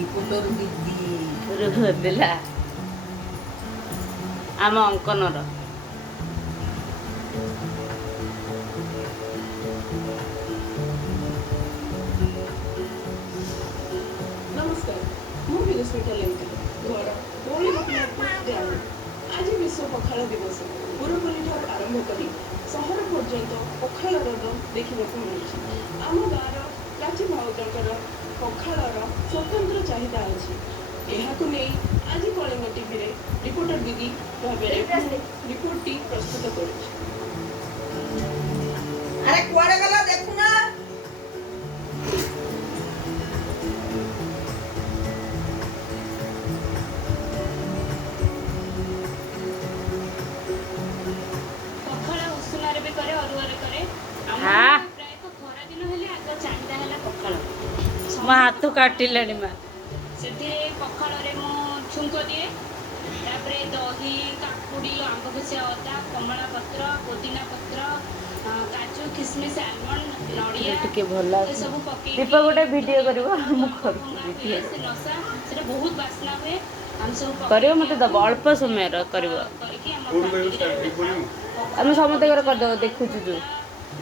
reporter ଦିଦି ରୁହଥିଲା ଆମ ଅଙ୍କନର नमस्कार मु विदुस्मिता लेंका घर गौरी गोपीनाथपुर ग्राम आज विश्व पखाल दिवस पुरपल्ली ठार आरंभ कर सहर पर्यंत पखाल रद देखा मिली आम गाँव प्राची भावजर पखालर स्वतंत्र चाहिदा अच्छी नहीं आज कलिंग टीवी रिपोर्टर दीदी भाव रिपोर्ट टी प्रस्तुत कर ମୋ ହାତ କାଟିଲାଣି ମା पखाल छुंक दिए दही काकुड़ी आंब कषिया अदा कमला पत्र पुदीना पत्र काजू किशमिश आलमंड नड़िया टिके भल सब पके दीप गोटे वीडियो करिवो हम नशा से बहुत बास्ना हुए हम सब करिवो मते दब अल्प समय र करिवो हम समते कर दो देखु छु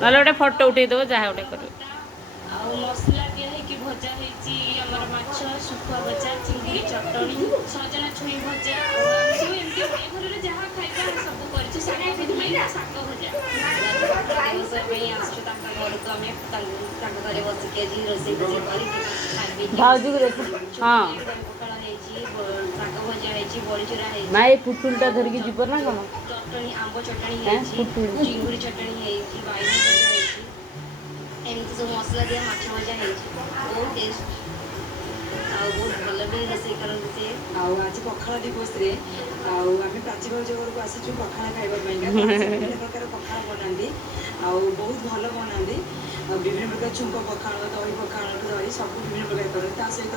नले गोटे फोटो उठै दो जहा गोटे करिवो मसला दिया है कि भजा है माछ सुखुआ भजा चिंगड़ी चटनी सजना छुई भजा सब एमती घर में जहाँ खाइबा सब कर शाग शाग भजा घर को आम घरे बसिके रोसे भाउजी को देखो हाँ पखाल शाग भजा है बड़ीचुरा है माई पुटुलटा धरिकी जीव ना कौन चटनी आंब चटनी चिंगुड़ी चटनी है बाइगण भजा है एमती सब मसला दिया माछ भजा है बहुत टेस्ट बहुत भल भी रोसे करते से आज पखाल दिवस रे आम प्राची भाज घर को आसी पखाल खाइबा विभिन्न प्रकार पखाल बनाती बहुत भल बनाती विभिन्न प्रकार छुंक पखाल दही पखाल धरी सब विभिन्न प्रकार करते सहित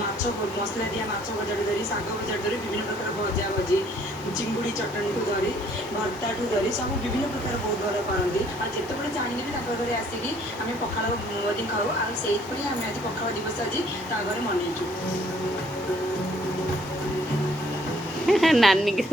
माछ मसला दिया माछ भजा धरी शाग भजा धरी विभिन्न प्रकार भजा भजी चिंगुड़ी चटनी ठू धरी भर्ता ठू धरी सब विभिन्न प्रकार बहुत भल करती आते जाणी घरे आसिकी आम पखाल बदी खाऊ आम आज पखाल दिवस आज घरे मनईचु नानी के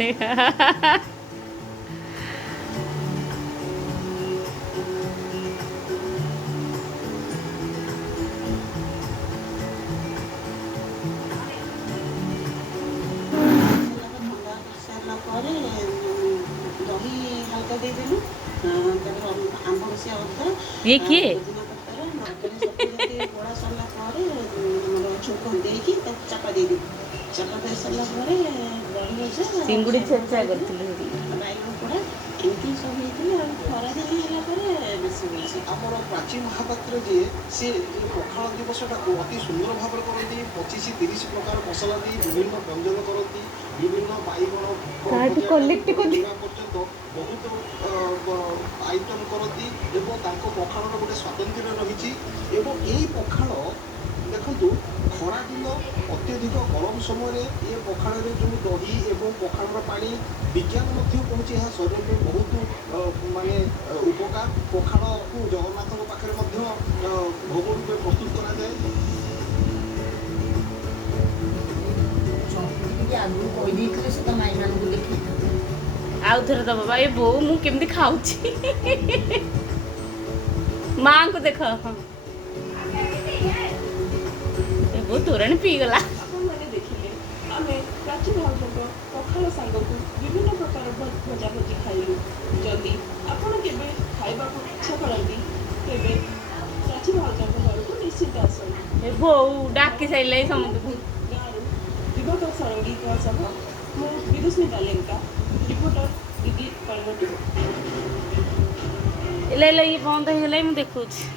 दही हल्का देदेलु आंब कषिया अदा ये किए पोड़ा सरला छुंक देकी चापा दे चापा दे सारा दही भजा चिंगुड़ी छेचा करथिलु बैगन पोड़ा एमती सब होता खरा दिन है बेस आमर प्राची महापात्र जी सी पखाल दिवसटा को अति सुंदर भाव करती 25-30 प्रकार मसला दी विभिन्न व्यंजन करती विभिन्न बैगण पर्यंत बहुत आइटम करती पखाल गोटे स्वातंत्र रही पखाल देखु खरा दिन अत्यधिक गरम समय ये पखाल जो दही एवं पखाल पानी विज्ञान कहूँ यह शरीर में बहुत माने उपकार पखाल को जगन्नाथ पाखे भोग रूपे प्रस्तुत करा जाए आगु कही से तो माई मान को देखे आउ थरे दब भाई बो मु केमती खाउची मां को देख ए बो तोरण पी गला मैंने देखिले आम प्राची भावजर पखाल सांग को विभिन्न प्रकार भजा भजी खाइलु जदि आपण केबे खाइबा को इच्छा करती तेबे प्राची भावजर घर को निश्चित आसन ए बो डाकी साइले समझ गाँव दिवाकर सरंगी सह मु विदुस्मिता लेंका रिपोर्टर दीदी कलिंग टीवी ले ले ये बंद हो गला मु देखुछी